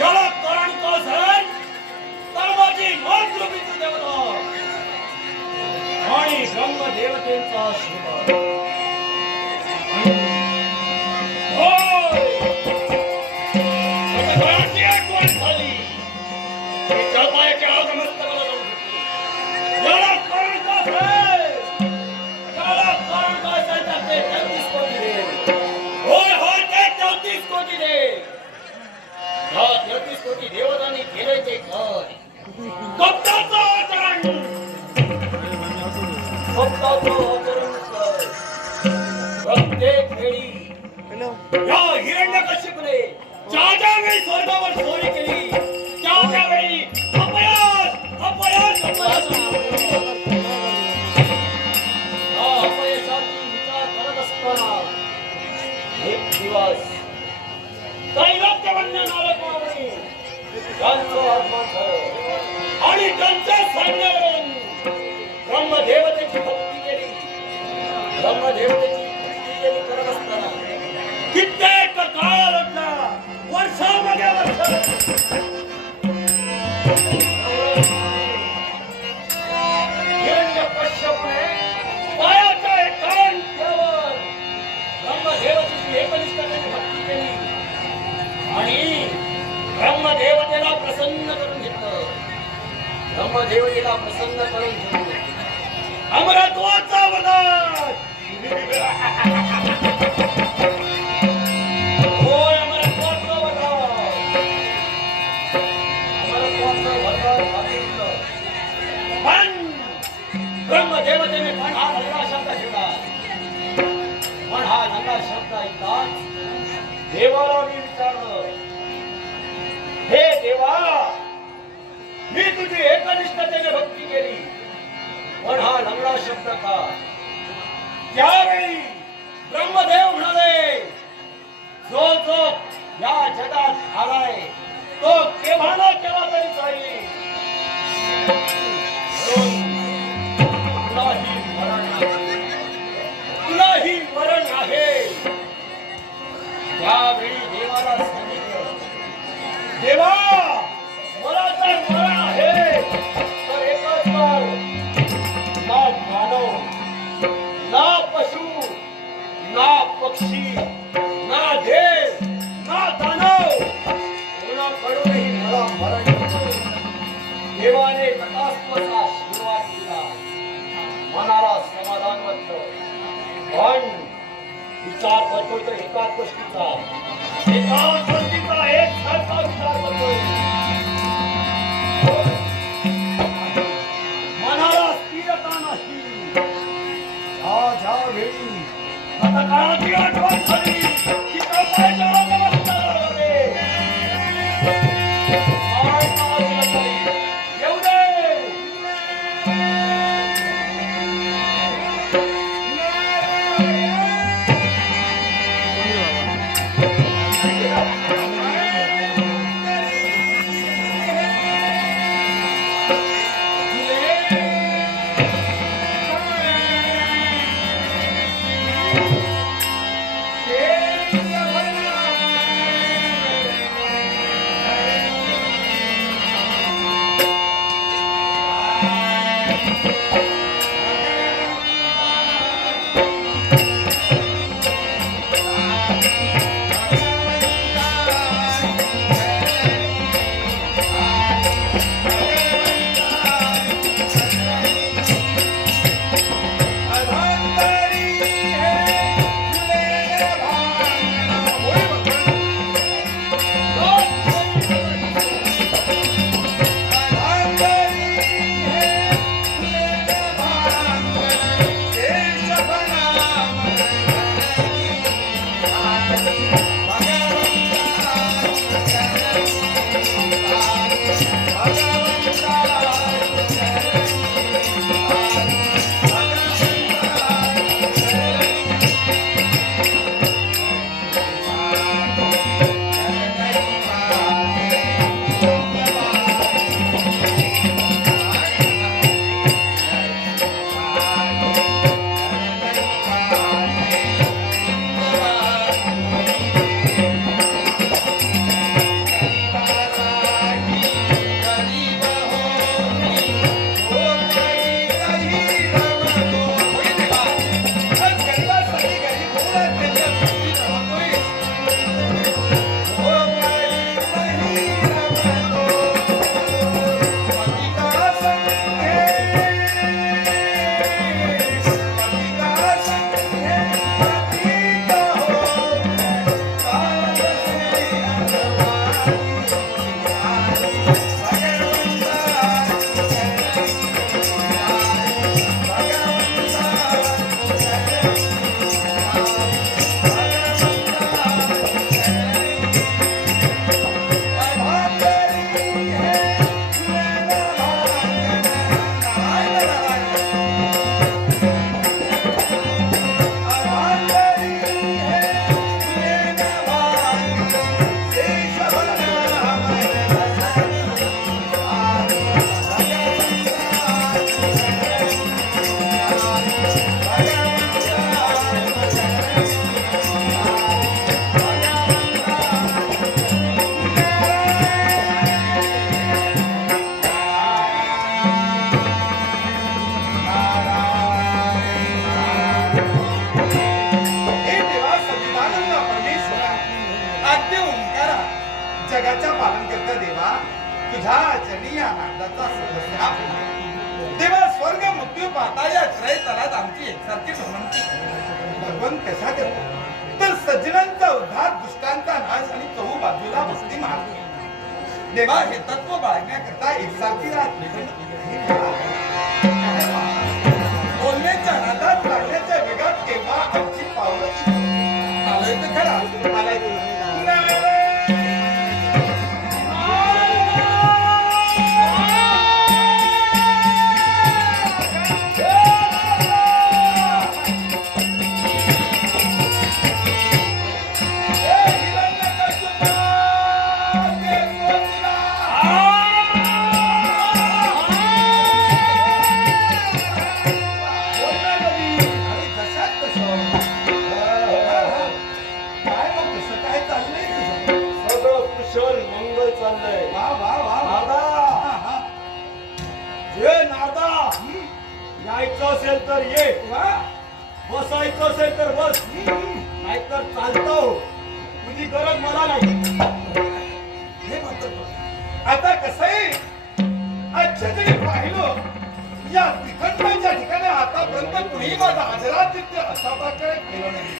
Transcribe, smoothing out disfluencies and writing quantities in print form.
याला कारण का असेल तर माझी मातृपितृ देवता आणि ब्रह्मदेवतेचा आशीर्वाद. सतगुणांची आठवण झाली की जळपायाच्या आगमस्तकाला जाऊ शकतो. याला कारण का असेल? याला कारण का असेल तर ते 33 कोटी देव. होय होय, ते 33 कोटी देव. या 33 कोटी देवतांनी केले ते काय? कप्ताचं आचरण. प्रत्येक वेळी या हिरण्यकश्यपूने ज्या वेळी स्वर्गावर चोरी केली त्या वेळी अपयश अपयश अपयश अपयशाची विचार करत असताना एक दिवस दैवत्यवन्य नारदमुनी त्यांचं आगमन झालं आणि त्यांच्या सैन्यावरून ब्रह्मदेवतेची भक्ती केली. ब्रह्मदेवतेची भक्ती केली करत असताना कित्येक काळ लागला, वर्षामध्ये वर्ष. हिरण्यकश्यपूने पायाच्या एकांतावर ब्रह्मदेवतेची एकनिष्ठतेने भक्ती केली आणि ब्रह्मदेवतेला प्रसन्न करून घेतलं. ब्रह्मदेवतेला प्रसन्न करून घेऊन अमरत्वाचा वरदान. होय, अमरत्वाचा वरदान. अमरत्वाचं वरदान मागितलं पण ब्रह्मदेवतेने पण हा लंगा शब्द घेतला. पण हा लंगा शब्द ऐकताच देवाला मी विचारलं, हे देवा, मी तुझी एकनिष्ठतेने भक्ती केली पण हा लंगडा शब्द का? त्यावेळी ब्रह्मदेव म्हणाले, जो जो या जगात आलाय तो केव्हा ना केव्हा तरी जाईल. तुलाही मरण आहे. त्यावेळी देवाला सांगितलं, देवा, मला तर मरण आहे तर एकच कर, ना मानव, ना पशु, ना पक्षी, ना देव, ना दानव कोणाकडूनही मला मरण नको. देवाने तथास्तुचा आशीर्वाद दिला. मनाला समाधान वाटलं पण विचार करतोय तर एकाच गोष्टीचा एक सारखा विचार करतोय. मनाला स्थिरता नाही. ज्या वेळी आता काळाची आठवण झाली की कळपायच्या अवस्थेला होते. येऊ दे. तुझ्या जनी या नादाचा सदस्य तेव्हा स्वर्ग मृत्यू पाहता या त्रय तलात आमची एकसारखी भ्रमंती भगवान कशा करतो तर सज्जनांचा उद्धार दुष्टांचा नाश आणि चहू बाजूला भक्ती मार्ग देवा हे तत्व बाळगण्याकरता एकसारखी बोलण्याच्या नादात लागण्याच्या वेगात केव्हा आमची पावलं आलंय तर खरा आलाय यायचं असेल तर ये बसायचं असेल तर बस नाहीतर चालतो तुझी गरज मला नाही हे म्हणतो आता कसंही आजच्या जरी पाहिलं या तिखटच्या ठिकाणी आतापर्यंत कुणी माझा आदरातिथ्य अशा प्रकारे केलं नाही